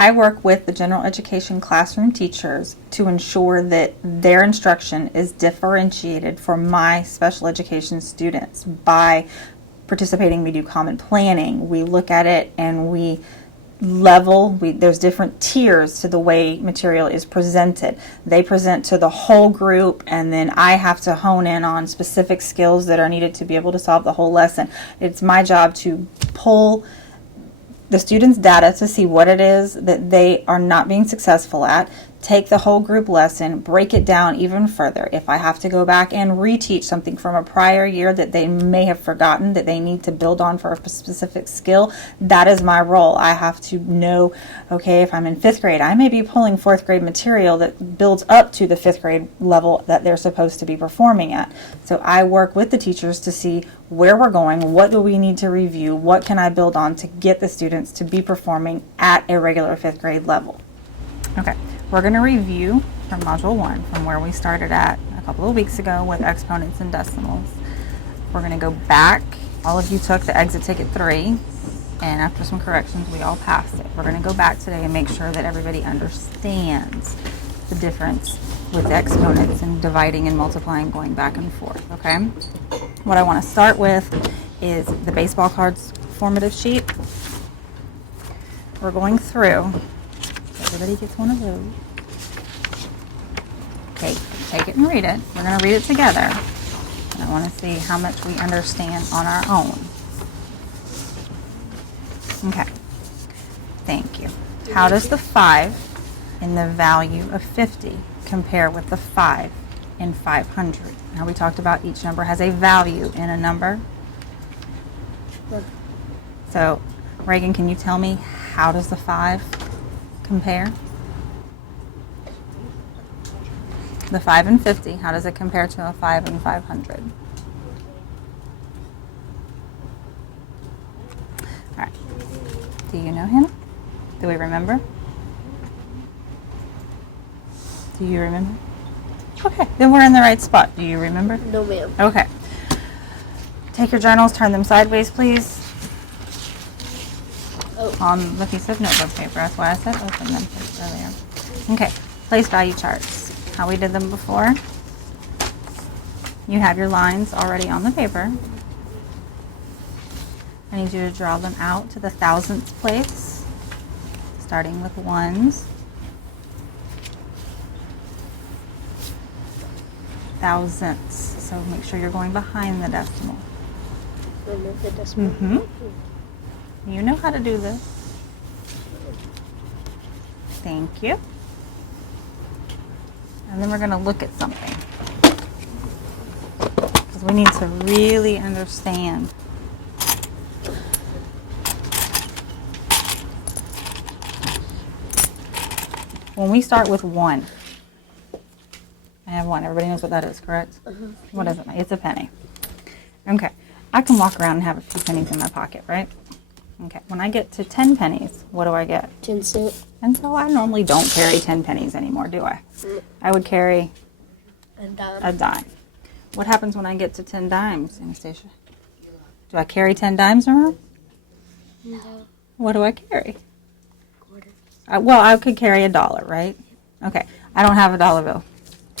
I work with the general education classroom teachers to ensure that their instruction is differentiated for my special education students. By participating, we do common planning. We look at it and we there's different tiers to the way material is presented. They present to the whole group, and then I have to hone in on specific skills that are needed to be able to solve the whole lesson. It's my job to pull the students' data to see what it is that they are not being successful at, take the whole group lesson, break it down even further. If I have to go back and reteach something from a prior year that they may have forgotten that they need to build on for a specific skill, that is my role. I have to know, okay, if I'm in 5th grade, I may be pulling 4th grade material that builds up to the 5th grade level that they're supposed to be performing at. So I work with the teachers to see where we're going, what do we need to review, what can I build on to get the students to be performing at a regular 5th grade level. Okay. We're going to review from Module 1, from where we started at a couple of weeks ago with exponents and decimals. We're going to go back. All of you took the exit ticket 3, and after some corrections, we all passed it. We're going to go back today and make sure that everybody understands the difference with the exponents and dividing and multiplying, going back and forth, okay? What I want to start with is the baseball cards formative sheet. We're going through. Everybody gets one of those. Okay, take it and read it. We're going to read it together. And I want to see how much we understand on our own. Okay. Thank you. How does the 5 in the value of 50 compare with the 5 in 500? Now we talked about each number has a value in a number. So, Reagan, can you tell me how does the 5 compare? The 5 and 50, how does it compare to a 5 and 500? All right. Do you know, Hannah? Do we remember? Do you remember? Okay, then we're in the right spot. Do you remember? No, ma'am. Okay. Take your journals, turn them sideways, please. On the piece of notebook paper. That's why I said open them earlier. Okay, place value charts. How we did them before. You have your lines already on the paper. I need you to draw them out to the thousandths place, starting with ones. Thousandths. So make sure you're going behind the decimal. Remove the decimal. Mm-hmm. You know how to do this. Thank you. And then we're going to look at something. Because we need to really understand. When we start with 1, I have 1. Everybody knows what that is, correct? Uh-huh. What is it? It's a penny. Okay. I can walk around and have a few pennies in my pocket, right? Okay, when I get to 10 pennies, what do I get? 10 cents. And so I normally don't carry 10 pennies anymore, do I? I would carry a dime. What happens when I get to 10 dimes, Anastasia? Do I carry 10 dimes around? No. What do I carry? Quarter. Well, I could carry $1, right? Okay, I don't have a dollar bill.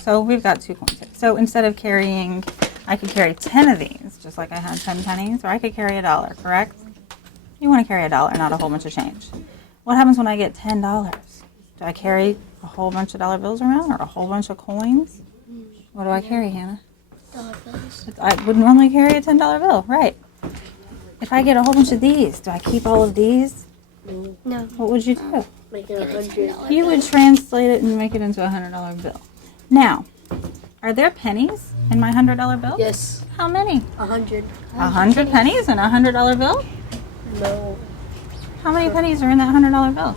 So we've got 2 coins here. So instead of carrying, I could carry 10 of these, just like I had 10 pennies, or I could carry $1, correct? You want to carry $1, not a whole bunch of change. What happens when I get $10? Do I carry a whole bunch of dollar bills around, or a whole bunch of coins? What do I carry, Hannah? Dollar bills. I would normally carry a $10 bill, right? If I get a whole bunch of these, do I keep all of these? No. What would you do? Make it 100. You would translate it and make it into a $100 bill. Now, are there pennies in my $100 bill? Yes. How many? 100. 100 pennies in a $100 bill? No. How many pennies are in that $100 bill?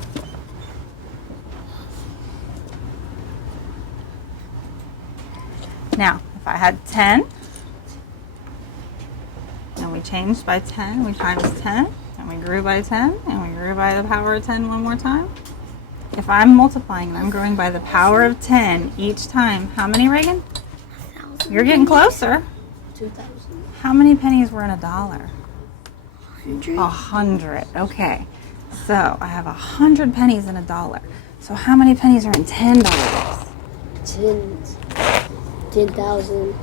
Now, if I had 10, and we changed by 10, we times 10, and we grew by 10, and we grew by the power of 10 one more time. If I'm multiplying and I'm growing by the power of 10 each time, how many, Reagan? 1,000. You're getting closer. 2,000. How many pennies were in $1? 100. 100. Okay. So I have 100 pennies in $1. So how many pennies are in $10? 10,000.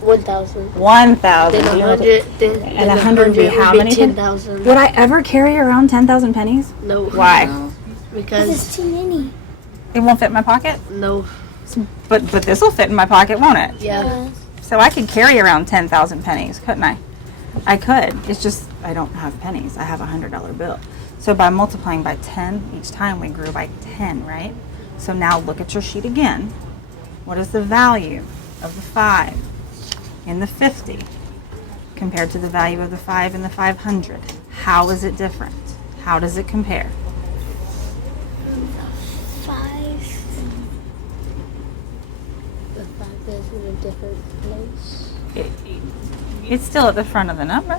1,000. 1,000. Then 100. And 100 would be how many? 10,000. Would I ever carry around 10,000 pennies? No. Why? No. Because it's too many. It won't fit in my pocket? No. But this will fit in my pocket, won't it? Yeah. So I could carry around 10,000 pennies, couldn't I? I could. It's just I don't have pennies. I have a $100 bill. So by multiplying by 10 each time, we grew by 10, right? So now look at your sheet again. What is the value of the 5 in the 50 compared to the value of the 5 in the 500? How is it different? How does it compare? 5. The 5 is in a different place. It's still at the front of the number.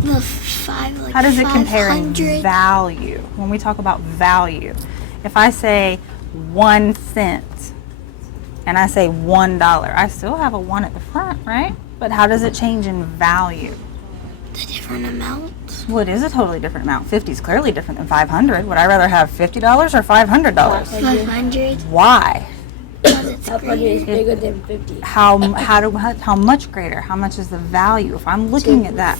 The 5, like How does it compare in 500. value? When we talk about value, if I say 1 cent and I say $1, I still have a 1 at the front, right? But how does it change in value? The different amount. Well, it is a totally different amount. 50 is clearly different than 500. Would I rather have $50 or $500? 500. Why? Because it's 500 is greater. bigger than 50. How much greater? How much is the value? If I'm looking at that,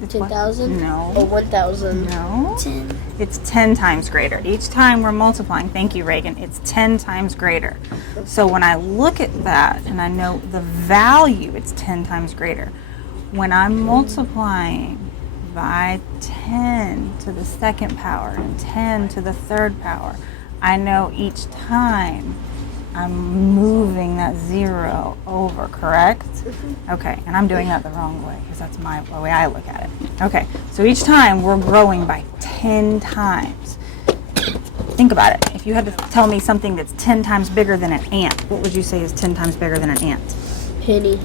it's what? 10,000? No. Or 1,000? No. 10. It's 10 times greater. Each time we're multiplying, thank you, Reagan, it's 10 times greater. So when I look at that and I know the value, it's 10 times greater. When I'm multiplying by 10 to the second power and 10 to the third power, I know each time I'm moving that 0 over, correct? Okay, and I'm doing that the wrong way because that's the way I look at it. Okay, so each time we're growing by 10 times. Think about it. If you had to tell me something that's 10 times bigger than an ant, what would you say is 10 times bigger than an ant? Penny.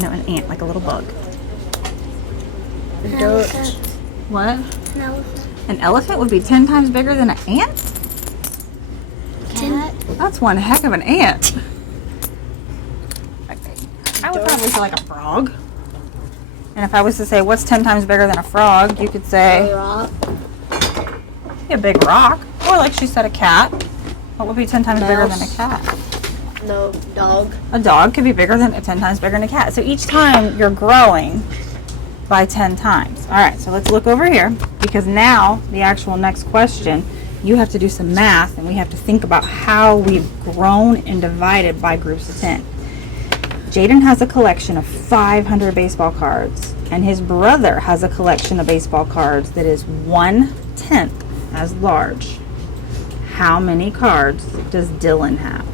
No, an ant, like a little bug. An Dirt. elephant. What? An elephant. An elephant would be 10 times bigger than an ant? Cat. That's one heck of an ant. I would probably say like a frog. And if I was to say, what's 10 times bigger than a frog, you could say A rock. a big rock. Or like she said, a cat. What would be 10 times bigger than a Mouse. cat? No. Dog. A dog could be bigger than 10 times bigger than a cat. So each time you're growing by 10 times. All right, so let's look over here because now the actual next question, you have to do some math and we have to think about how we've grown and divided by groups of 10. Jaden has a collection of 500 baseball cards and his brother has a collection of baseball cards that is 1/10 as large. How many cards does Dylan have?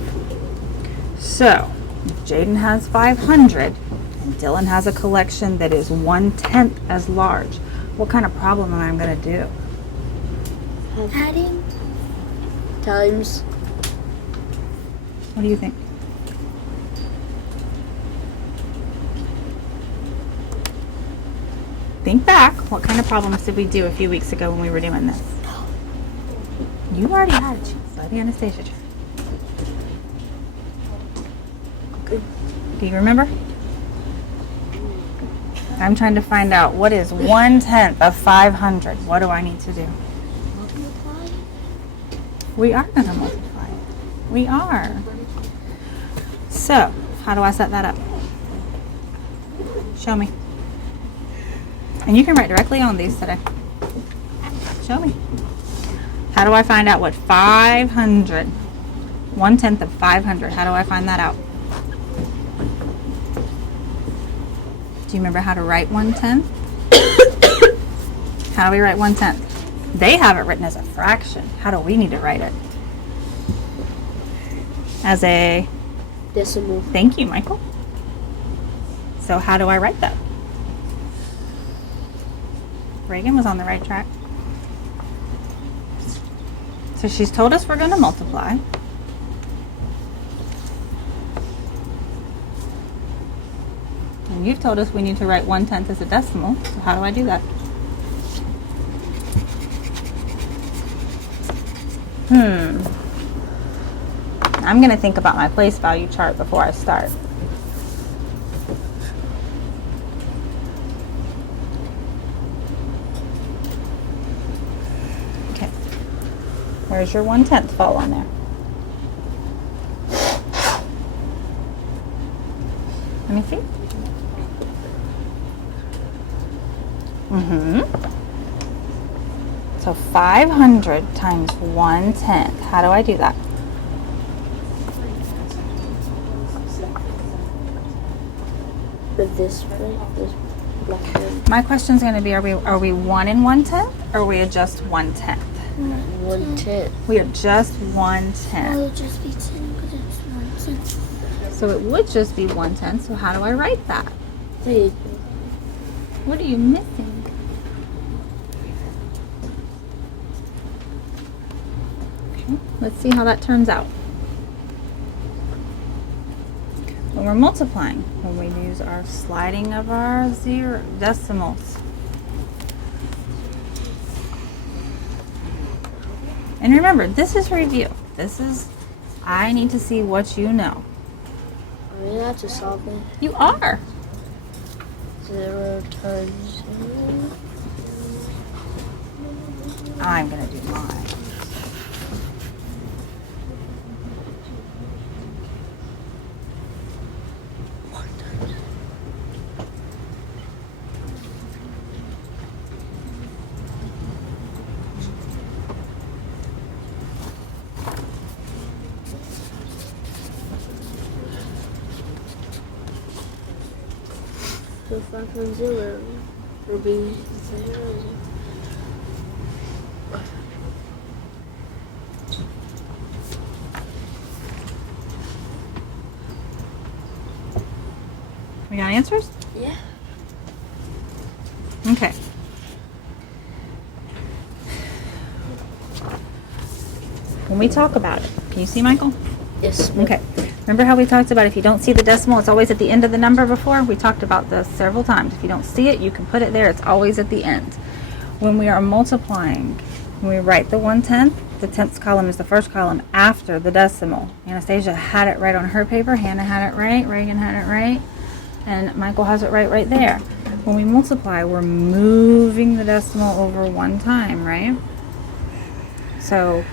So, if Jaden has 500 and Dylan has a collection that is 1/10 as large, what kind of problem am I going to do? Adding. Times. What do you think? Think back. What kind of problems did we do a few weeks ago when we were doing this? You already had it. Let the Anastasia try. Do you remember? I'm trying to find out what is 1/10 of 500. What do I need to do? Multiply. We are going to multiply it. We are. So, how do I set that up? Show me. And you can write directly on these today. Show me. How do I find out what 500, 1/10 of 500, how do I find that out? Do you remember how to write 1/10? How do we write 1/10? They have it written as a fraction. How do we need to write it? As a, Decimal. thank you, Michael. So how do I write that? Reagan was on the right track. So she's told us we're going to multiply. And you've told us we need to write 1/10 as a decimal. So how do I do that? I'm going to think about my place value chart before I start. Where's your 1/10 fall on there? Let me see. So 500 times 1/10. How do I do that? With this black one. My question's going to be: Are we 1 and 1/10, or are we just 1/10? 1/10. We are just It 1/10. would just be 10 because it's 1 cent. So it would just be 1/10. So how do I write that? There you go. What are you missing? Okay, let's see how that turns out. When we're multiplying, when we use our sliding of our decimals. And remember, this is review. I need to see what you know. I mean, that's a solve it. You are. 0 times 0. I'm going to do mine. So 5 times 0 will be 0. We got answers? Yeah. Okay. When we talk about it, can you see, Michael? Yes. Okay. Remember how we talked about if you don't see the decimal, it's always at the end of the number before? We talked about this several times. If you don't see it, you can put it there. It's always at the end. When we are multiplying, when we write the 1/10, the 10th column is the first column after the decimal. Anastasia had it right on her paper. Hannah had it right. Reagan had it right. And Michael has it right there. When we multiply, we're moving the decimal over one time, right? So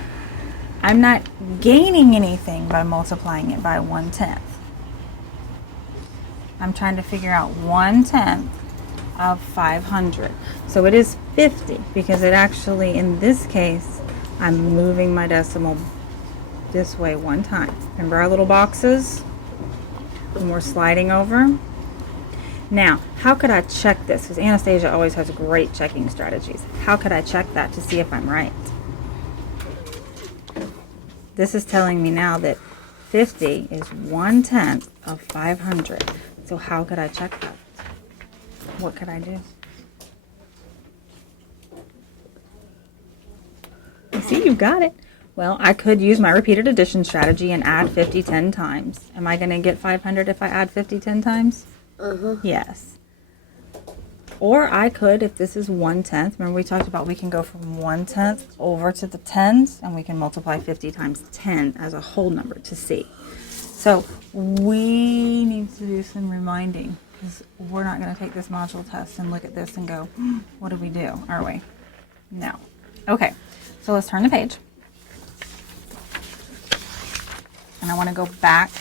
I'm not gaining anything by multiplying it by 1/10. I'm trying to figure out 1/10 of 500. So it is 50 because it actually, in this case, I'm moving my decimal this way one time. Remember our little boxes? When we're sliding over? Now, how could I check this? Because Anastasia always has great checking strategies. How could I check that to see if I'm right? This is telling me now that 50 is 1/10 of 500. So how could I check that? What could I do? You see, you got it. Well, I could use my repeated addition strategy and add 50 10 times. Am I going to get 500 if I add 50 10 times? Yes. Or I could, if this is 1/10, remember we talked about we can go from 1/10 over to the tens, and we can multiply 50 times 10 as a whole number to see. So we need to do some reminding, because we're not going to take this module test and look at this and go, what do we do, are we? No. Okay, so let's turn the page. And I want to go back.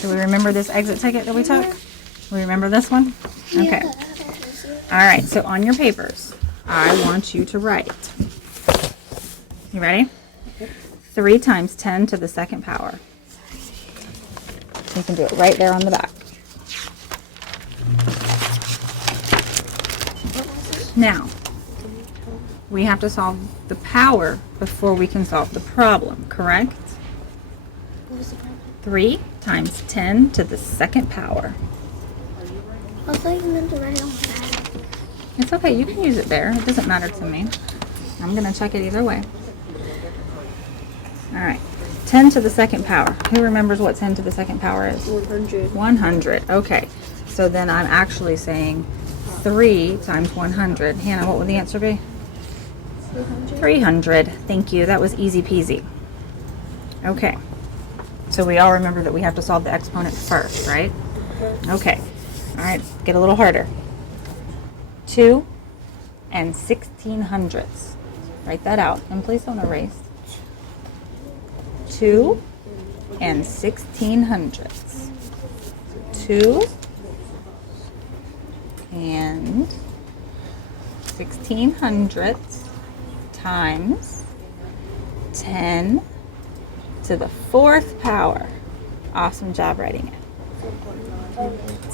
Do we remember this exit ticket that we took? We remember this one? Okay. All right, so on your papers, I want you to write. You ready? 3 times 10 to the second power. You can do it right there on the back. Now, we have to solve the power before we can solve the problem, correct? What was the problem? 3 times 10 to the second power. I thought you meant to write it on the back. It's okay, you can use it there. It doesn't matter to me. I'm going to check it either way. All right, 10 to the second power. Who remembers what 10 to the second power is? 100. 100. Okay, so then I'm actually saying 3 times 100. Hannah, what would the answer be? 300. Thank you. That was easy peasy. Okay, so we all remember that we have to solve the exponent first, right? Okay. All right, get a little harder. 2 and 1600ths. Write that out, and please don't erase. 2 and 1600ths. 2 and 1600ths times 10 to the 4th power. Awesome job writing it.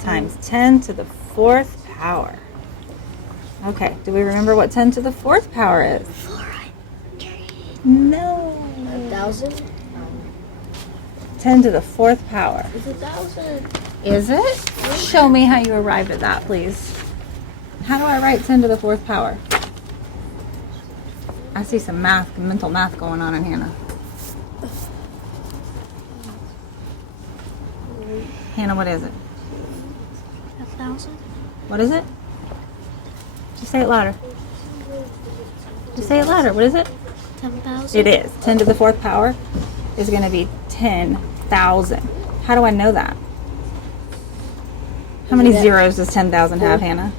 Times 10 to the 4th power. Okay, do we remember what 10 to the 4th power is? 400. No. 1,000? 10 to the 4th power. It's 1,000. Is it? Show me how you arrived at that, please. How do I write 10 to the 4th power? I see some math, mental math going on in Hannah. Hannah, what is it? 1,000. What is it? Just say it louder. Just say it louder. What is it? 10,000. It is. 10 to the 4th power is going to be 10,000. How do I know that? How many zeros does 10,000 have, Hannah?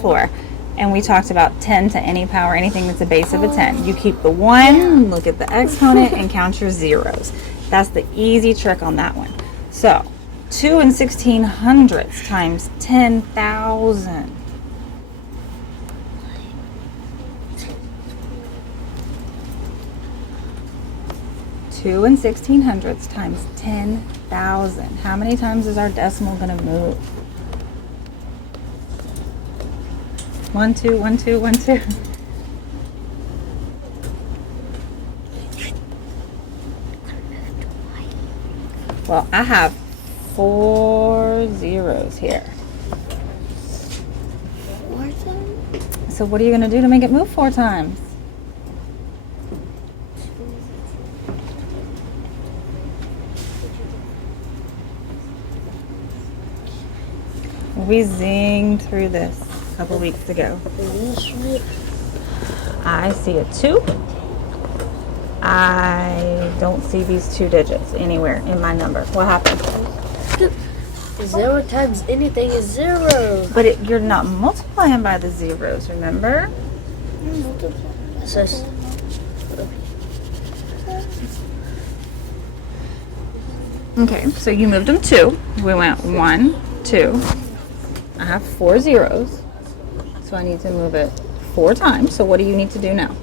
4. And we talked about 10 to any power, anything that's a base of a 10. You keep the 1, look at the exponent, and count your zeros. That's the easy trick on that one. So, 2 and 1600ths times 10,000. Two and 1600ths times 10,000. How many times is our decimal going to move? 1, 2, 1, 2, 1, 2. Well, I have 4 zeros here. 4 times? So what are you going to do to make it move 4 times? We zinged through this a couple weeks ago. I see a 2. I don't see these 2 digits anywhere in my number. What happened? 0 times anything is 0. But you're not multiplying by the zeros, remember? So, Okay, so you moved them 2. We went 1, 2. I have 4 zeros. So I need to move it 4 times. So what do you need to do now?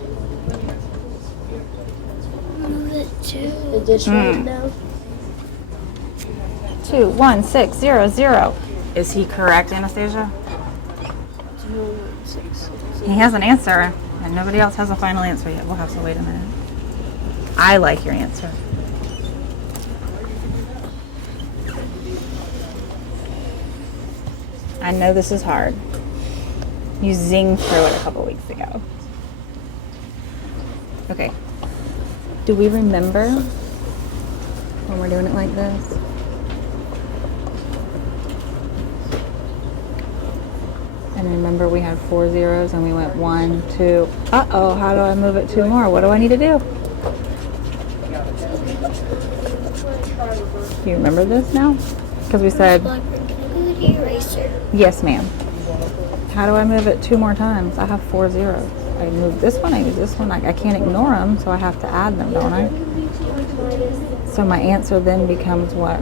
Move it to additional now. 2, 1, 6, 0, 0. Is he correct, Anastasia? 2, 6. He has an answer, and nobody else has a final answer yet. We'll have to wait a minute. I like your answer. I know this is hard. You zinged through it a couple weeks ago. Okay. Do we remember when we're doing it like this? And remember we had 4 zeros and we went 1, 2. Uh-oh, how do I move it 2 more? What do I need to do? Do you remember this now? Because we said, Blackburn, can I go with the eraser? yes, ma'am. How do I move it 2 more times? I have 4 zeros. I move this one, I use this one. I can't ignore them, so I have to add them, don't I? So my answer then becomes what?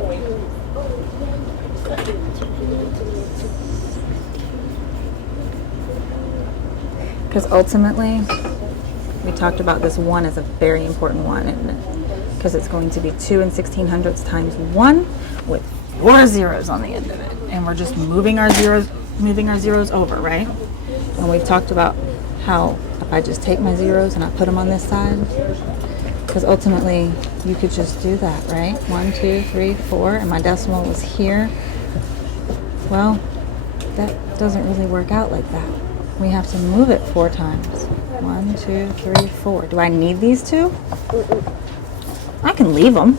Because ultimately, we talked about this 1 is a very important one, isn't it? Because it's going to be 2 and 1600ths times 1 with 4 zeros on the end of it. And we're just moving our zeros over, right? And we've talked about how if I just take my zeros and I put them on this side, because ultimately you could just do that, right? 1, 2, 3, 4, and my decimal was here. Well, that doesn't really work out like that. We have to move it 4 times. 1, 2, 3, 4. Do I need these 2? I can leave them.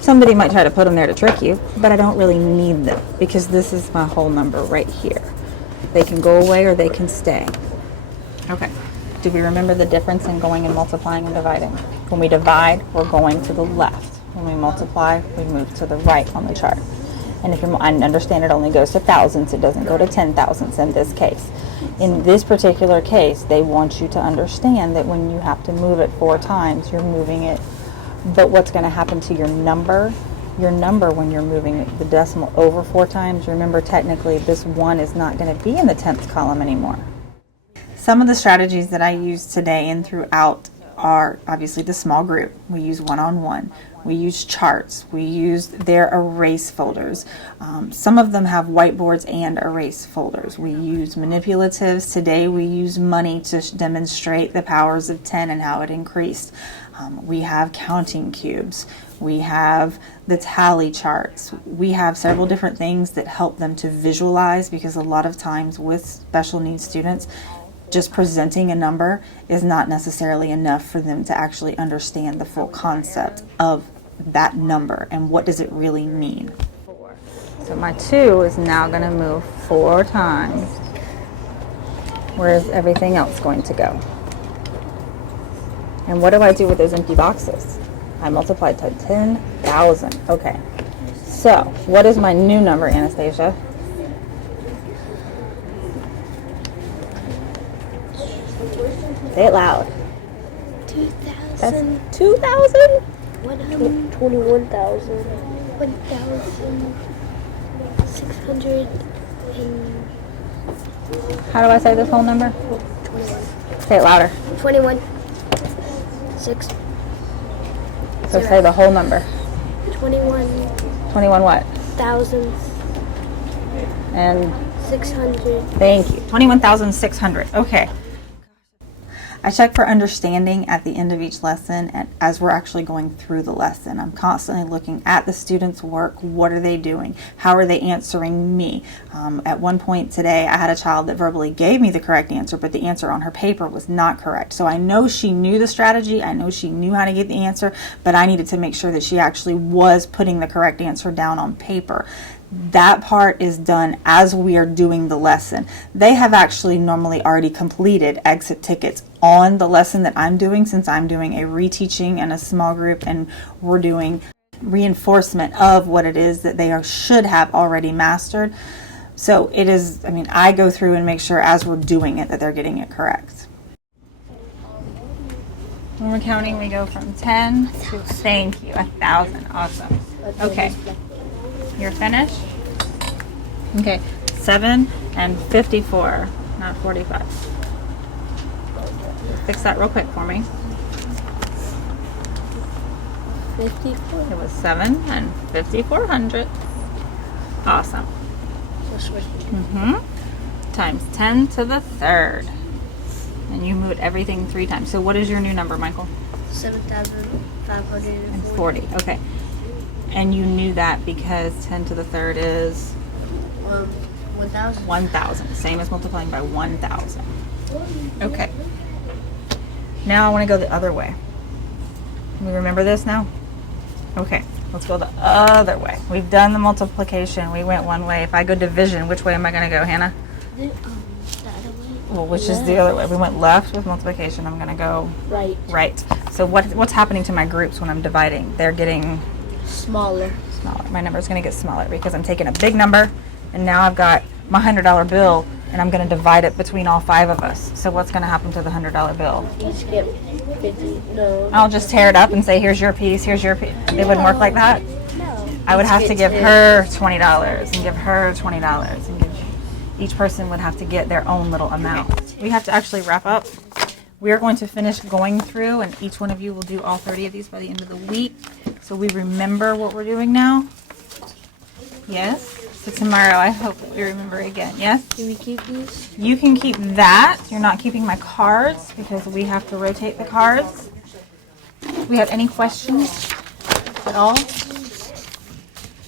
Somebody might try to put them there to trick you, but I don't really need them because this is my whole number right here. They can go away or they can stay. Okay. Do we remember the difference in going and multiplying and dividing? When we divide, we're going to the left. When we multiply, we move to the right on the chart. And if I understand it only goes to thousands, it doesn't go to 10,000s in this case. In this particular case, they want you to understand that when you have to move it 4 times, you're moving it But what's going to happen to your number? Your number, when you're moving the decimal over 4 times, remember technically this 1 is not going to be in the 10th column anymore. Some of the strategies that I use today and throughout are obviously the small group. We use one-on-one. We use charts. We use their erase folders. Some of them have whiteboards and erase folders. We use manipulatives. Today we use money to demonstrate the powers of 10 and how it increased. We have counting cubes. We have the tally charts. We have several different things that help them to visualize, because a lot of times with special needs students, just presenting a number is not necessarily enough for them to actually understand the full concept of that number and what does it really mean. So my 2 is now going to move 4 times. Where is everything else going to go? And what do I do with those empty boxes? I multiplied to 10,000. Okay. So what is my new number, Anastasia? Say it loud. 2,000. That's 2,000? 21,000. 1,600 and How do I say this whole number? 21. Say it louder. 21. 6. So say the whole number. 21,000. 21 what? And 600. thank you. 21,600. Okay. I check for understanding at the end of each lesson, and as we're actually going through the lesson, I'm constantly looking at the students' work. What are they doing? How are they answering me? At one point today, I had a child that verbally gave me the correct answer, but the answer on her paper was not correct. So I know she knew the strategy. I know she knew how to get the answer, but I needed to make sure that she actually was putting the correct answer down on paper. That part is done as we are doing the lesson. They have actually normally already completed exit tickets on the lesson that I'm doing, since I'm doing a reteaching and a small group, and we're doing reinforcement of what it is that they should have already mastered. So it is, I go through and make sure as we're doing it that they're getting it correct. When we're counting, we go from 10 to, thank you, 1,000. Awesome. Okay. You're finished? Okay, 7 and 54, not 45. Fix that real quick for me. 54. It was 7 and 5,400. Awesome. Times 10 to the 3rd. And you moved everything 3 times. So what is your new number, Michael? 7,540. 40. Okay. And you knew that because 10 to the 3rd is 1,000. 1,000. Same as multiplying by 1,000. Okay. Now I want to go the other way. We remember this now? Okay. Let's go the other way. We've done the multiplication. We went one way. If I go division, which way am I going to go, Hannah? The other way. Well, which is the other way? We went left with multiplication. I'm going to go right. So what's happening to my groups when I'm dividing? They're getting Smaller. smaller. My number is going to get smaller because I'm taking a big number, and now I've got my $100 bill, and I'm going to divide it between all 5 of us. So what's going to happen to the $100 bill? Each get 50. No. I'll just tear it up and say, here's your piece, here's your piece. It wouldn't work like that? No. I would have to give her $20 and give her $20 and give each person would have to get their own little amount. We have to actually wrap up. We are going to finish going through, and each one of you will do all 30 of these by the end of the week. So we remember what we're doing now. Yes? So tomorrow I hope that we remember again. Yes? Can we keep these? You can keep that. You're not keeping my cards because we have to rotate the cards. Do we have any questions at all?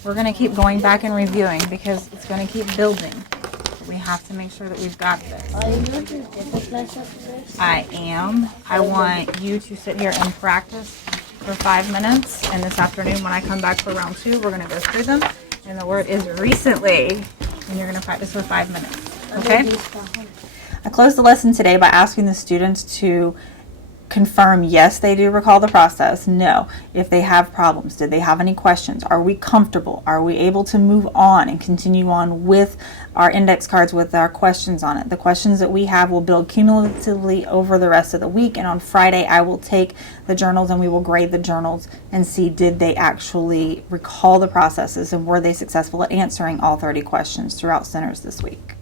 We're going to keep going back and reviewing because it's going to keep building. We have to make sure that we've got this. Are you going to do different class after this? I am. I want you to sit here and practice for 5 minutes. And this afternoon when I come back for round 2, we're going to go through them. And the word is recently. And you're going to practice for 5 minutes. Okay? I closed the lesson today by asking the students to confirm, yes, they do recall the process. No. If they have problems, did they have any questions? Are we comfortable? Are we able to move on and continue on with our index cards with our questions on it? The questions that we have will build cumulatively over the rest of the week, and on Friday I will take the journals and we will grade the journals and see, did they actually recall the processes and were they successful at answering all 30 questions throughout centers this week.